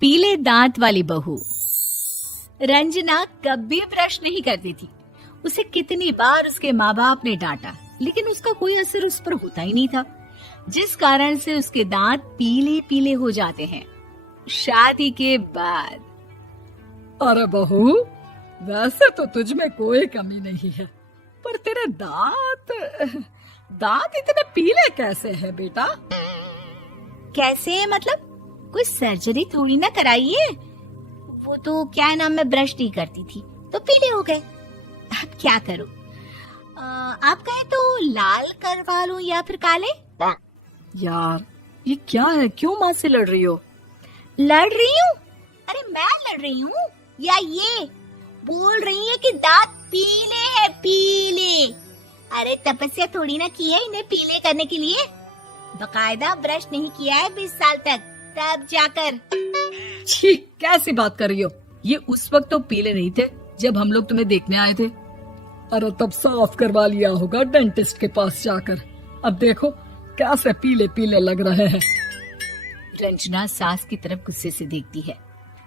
पीले दांत वाली बहू। रंजना कभी ब्रश नहीं करती थी। उसे कितनी बार उसके माँ बाप ने डांटा, लेकिन उसका कोई असर उस पर होता ही नहीं था, जिस कारण से उसके दांत पीले पीले हो जाते हैं। शादी के बाद अरे बहू, वैसे तो तुझ में कोई कमी नहीं है, पर तेरे दांत इतने पीले कैसे हैं बेटा? कैसे मतलब? कोई सर्जरी थोड़ी ना कराइए। वो तो क्या नाम, मैं ब्रश नहीं करती थी तो पीले हो गए। अब क्या करूं? आप कहें तो लाल करवा लूं या फिर काले? यार ये क्या है, क्यों माँ से लड़ रही हो? लड़ रही हूँ? अरे मैं लड़ रही हूँ या ये बोल रही है कि दांत पीले हैं, पीले। अरे तपस्या थोड़ी ना की है इन्हें पीले करने के लिए। बकायदा ब्रश नहीं किया है 20 साल तक, तब जाकर। छी, कैसी बात कर रही हो? ये उस वक्त तो पीले नहीं थे जब हम लोग तुम्हें देखने आए थे। अरे तब साफ करवा लिया होगा डेंटिस्ट के पास जाकर। अब देखो कैसे पीले पीले लग रहे हैं। रंजना सास की तरफ गुस्से से देखती है।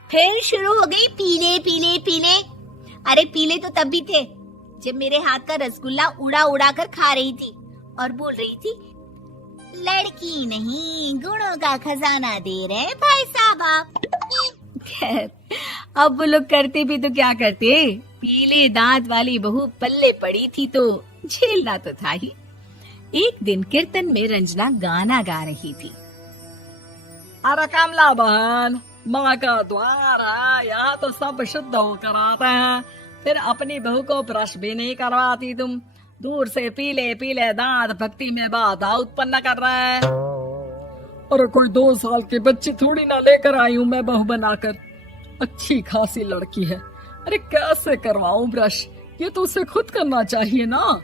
फिर शुरू हो गई पीले पीले पीले। अरे पीले तो तब भी थे जब मेरे हाथ का रसगुल्ला उड़ा उड़ा कर खा रही थी और बोल रही थी, लड़की नहीं गुणों का खजाना दे रहे भाई साहब आप। खैर, अब वो लोग करते भी तो क्या करते, पीले दांत वाली बहू पल्ले पड़ी थी तो झेलना तो था ही। एक दिन कीर्तन में रंजना गाना गा रही थी। अरे कमला बहन, माँ का द्वार है, यहाँ तो सब शुद्ध होकर आते हैं, फिर अपनी बहू को ब्रश भी नहीं करवाती तुम। दूर से पीले पीले दांत भक्ति में बाधा उत्पन्न कर रहे हैं। अरे कोई 2 साल की बच्ची थोड़ी ना लेकर आई हूँ मैं बहू बनाकर। अच्छी खासी लड़की है, अरे कैसे करवाऊं ब्रश? ये तो उसे खुद करना चाहिए ना।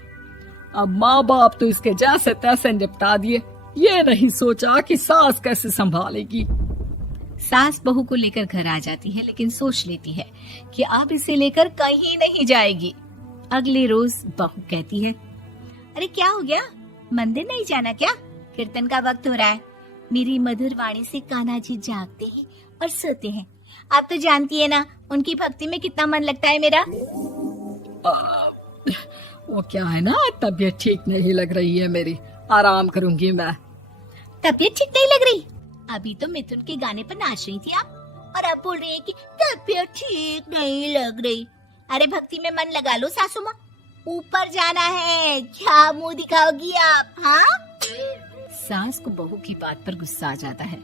अब माँ बाप तो इसके जैसे तैसे निपटा दिए, ये नहीं सोचा कि सास कैसे संभालेगी। सास बहू को लेकर घर आ जाती है, लेकिन सोच लेती है कि अब इसे लेकर कहीं नहीं जाएगी। अगले रोज बहू कहती है, अरे क्या हो गया, मंदिर नहीं जाना क्या? कीर्तन का वक्त हो रहा है। मेरी मधुर वाणी से कान्हा जी जागते हैं और सोते हैं। आप तो जानती है ना उनकी भक्ति में कितना मन लगता है मेरा। वो क्या है ना, तबीयत ठीक नहीं लग रही है मेरी, आराम करूंगी मैं। तबीयत ठीक नहीं लग रही? अभी तो मिथुन के गाने पर नाच रही थी आप, और अब बोल रही है कि तबीयत ठीक नहीं लग रही। अरे भक्ति में मन लगा लो सासू माँ, ऊपर जाना है, क्या मुंह दिखाओगी आप? हाँ? सास को बहू की बात पर गुस्सा आ जाता है।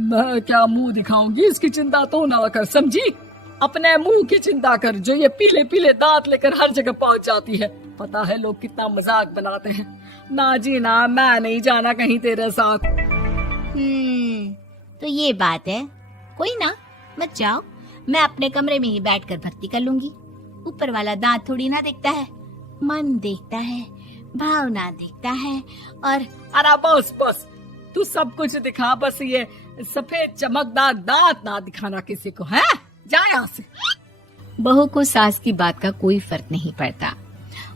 मैं क्या मुंह दिखाऊंगी, इसकी चिंता तो ना कर, समझी? अपने मुंह की चिंता कर, जो ये पीले पीले दांत लेकर हर जगह पहुंच जाती है। पता है लोग कितना मजाक बनाते हैं। ना जी ना, मैं नहीं जाना कहीं तेरे साथ। तो ये बात है, कोई ना, मत जाओ, मैं अपने कमरे में ही बैठकर भक्ति कर लूंगी। ऊपर वाला दांत थोड़ी ना देखता है, मन देखता है, भावना देखता है। और अरे बस बस, तू सब कुछ दिखा, बस ये सफेद चमकदार दांत ना दिखाना किसी को, है? जा यहाँ से। बहू को सास की बात का कोई फर्क नहीं पड़ता,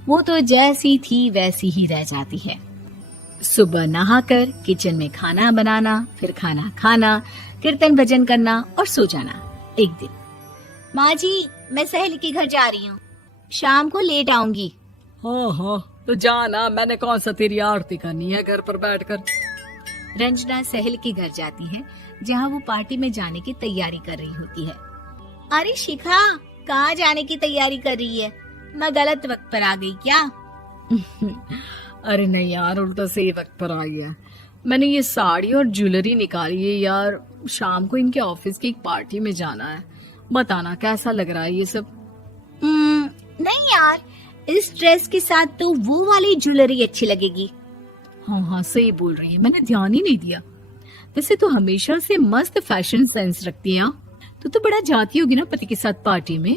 वो तो जैसी थी वैसी ही रह जाती है। सुबह नहाकर किचन में खाना बनाना, फिर खाना खाना, कीर्तन भजन करना और सो जाना। एक दिन, माँ जी मैं सहेली के घर जा रही हूँ, शाम को लेट आऊंगी। हाँ हाँ तो जाना, मैंने कौन सा तेरी आरती करनी है घर पर बैठकर। रंजना सहेली के घर जाती है, जहाँ वो पार्टी में जाने की तैयारी कर रही होती है। अरे शिखा, कहाँ जाने की तैयारी कर रही है? मैं गलत वक्त पर आ गई क्या? अरे नहीं यार, उल्टा सही वक्त पर आ गया। मैंने ये साड़ी और ज्वेलरी निकाली है यार, शाम को इनके ऑफिस की एक पार्टी में जाना है। बताना कैसा लग रहा है ये सब? नहीं यार, इस ड्रेस के साथ तो वो वाली ज्वेलरी अच्छी लगेगी। हाँ हाँ सही बोल रही है, मैंने ध्यान ही नहीं दिया। वैसे तो हमेशा से मस्त फैशन सेंस रखती है। तो बड़ा जाती होगी ना पति के साथ पार्टी में।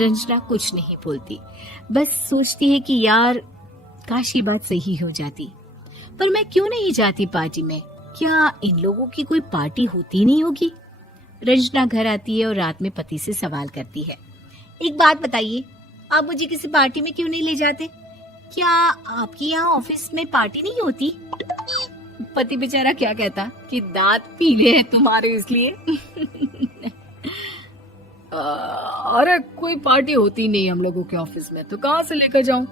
रंजना कुछ नहीं बोलती, बस सोचती है कि यार काश ये बात सही हो जाती, पर मैं क्यों नहीं जाती पार्टी में? क्या इन लोगों की कोई पार्टी होती नहीं होगी? रंजना घर आती है और रात में पति से सवाल करती है, एक बात बताइए, आप मुझे किसी पार्टी में क्यों नहीं ले जाते? क्या आपकी यहाँ ऑफिस में पार्टी नहीं होती? पति बेचारा क्या कहता कि दांत पीले हैं तुम्हारे इसलिए। अरे कोई पार्टी होती नहीं हम लोगों के ऑफिस में, तो कहाँ से लेकर जाऊं?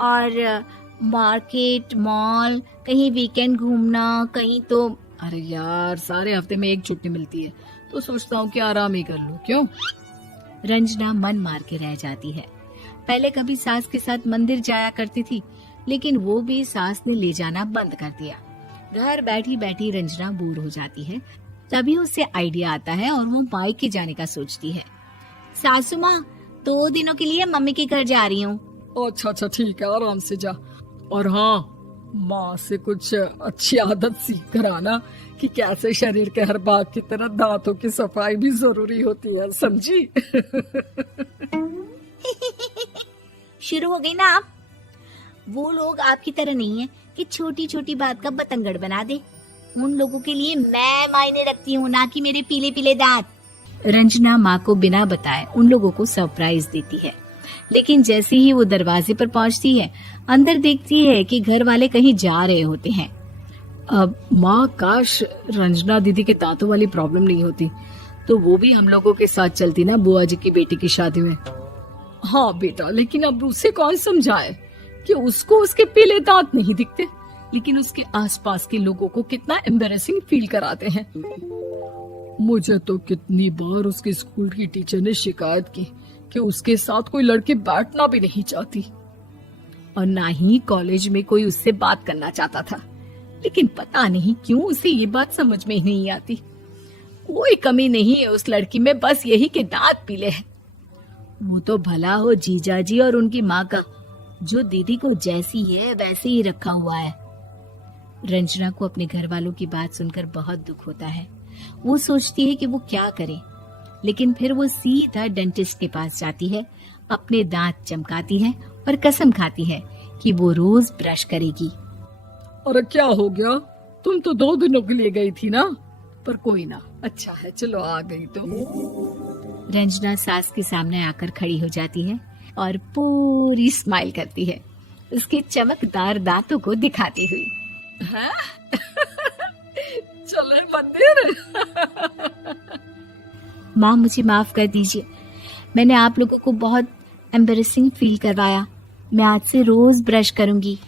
और मार्केट, मॉल, कहीं वीकेंड घूमना, कहीं तो। अरे यार, सारे हफ्ते में एक छुट्टी मिलती है, तो सोचता हूँ कि आराम ही कर लूं। क्यों? रंजना मन मार के रह जाती है। पहले कभी सास के साथ मंदिर जाया करती थी, लेकिन वो भी सास ने ले जाना बंद कर दिया। घर बैठी बैठी रंजना बोर हो जाती है। तभी उसे आइडिया आता है और वो मायके जाने का सोचती है। सासू माँ, 2 दिनों के लिए मम्मी के घर जा रही हूँ। अच्छा ठीक है, आराम से जा। और हाँ, माँ से कुछ अच्छी आदत सीख कर आना कि कैसे शरीर के हर भाग की तरह दांतों की सफाई भी जरूरी होती है, समझी? शुरू हो गई ना आप। वो लोग आपकी तरह नहीं है कि छोटी छोटी बात का बतंगड़ बना दे। उन लोगों के लिए मैं मायने रखती हूँ, ना कि मेरे पीले पीले दांत। रंजना माँ को बिना बताए उन लोगों को सरप्राइज देती है, लेकिन जैसे ही वो दरवाजे पर पहुंचती है, अंदर देखती है कि घर वाले कहीं जा रहे होते हैं। अब माँ, काश रंजना दीदी के दांतों वाली प्रॉब्लम नहीं होती, तो वो भी हम लोगों के साथ चलती ना बुआ जी की बेटी की शादी में। हाँ बेटा, लेकिन अब उसे कौन समझाए कि उसको उसके पीले दांत नहीं दिखते, लेकिन उसके आसपास के लोगों को कितना एम्बैरेसिंग फील कराते हैं। मुझे तो कितनी बार उसके स्कूल की टीचर ने शिकायत की कि उसके साथ कोई लड़की बैठना भी नहीं चाहती, और ना ही कॉलेज में कोई उससे बात करना चाहता था। लेकिन पता नहीं क्यों उसे ये बात समझ में ही नहीं आती। कोई कमी नहीं है उस लड़की में, बस यही कि दांत पीले हैं। वो तो भला हो जीजा जी और उनकी माँ का, जो दीदी को जैसी है वैसे ही रखा हुआ है। रंजना को अपने घर वालों की बात सुनकर बहुत दुख होता है। वो सोचती है कि वो क्या करे, लेकिन फिर वो सीधा डेंटिस्ट के पास जाती है, अपने दांत चमकाती है और कसम खाती है कि वो रोज ब्रश करेगी। अरे क्या हो गया? तुम तो 2 दिनों के लिए गई थी ना, पर कोई ना, अच्छा है, चलो आ गई तो। रंजना सास के सामने आकर खड़ी हो जाती है और पूरी स्माइल करती है, उसके चमकदार दांतों को दिखाती हुई। हैं? चले मंदिर। माँ, मुझे माफ कर दीजिए, मैंने आप लोगों को बहुत एम्बैरेसिंग फील करवाया। मैं आज से रोज ब्रश करूंगी।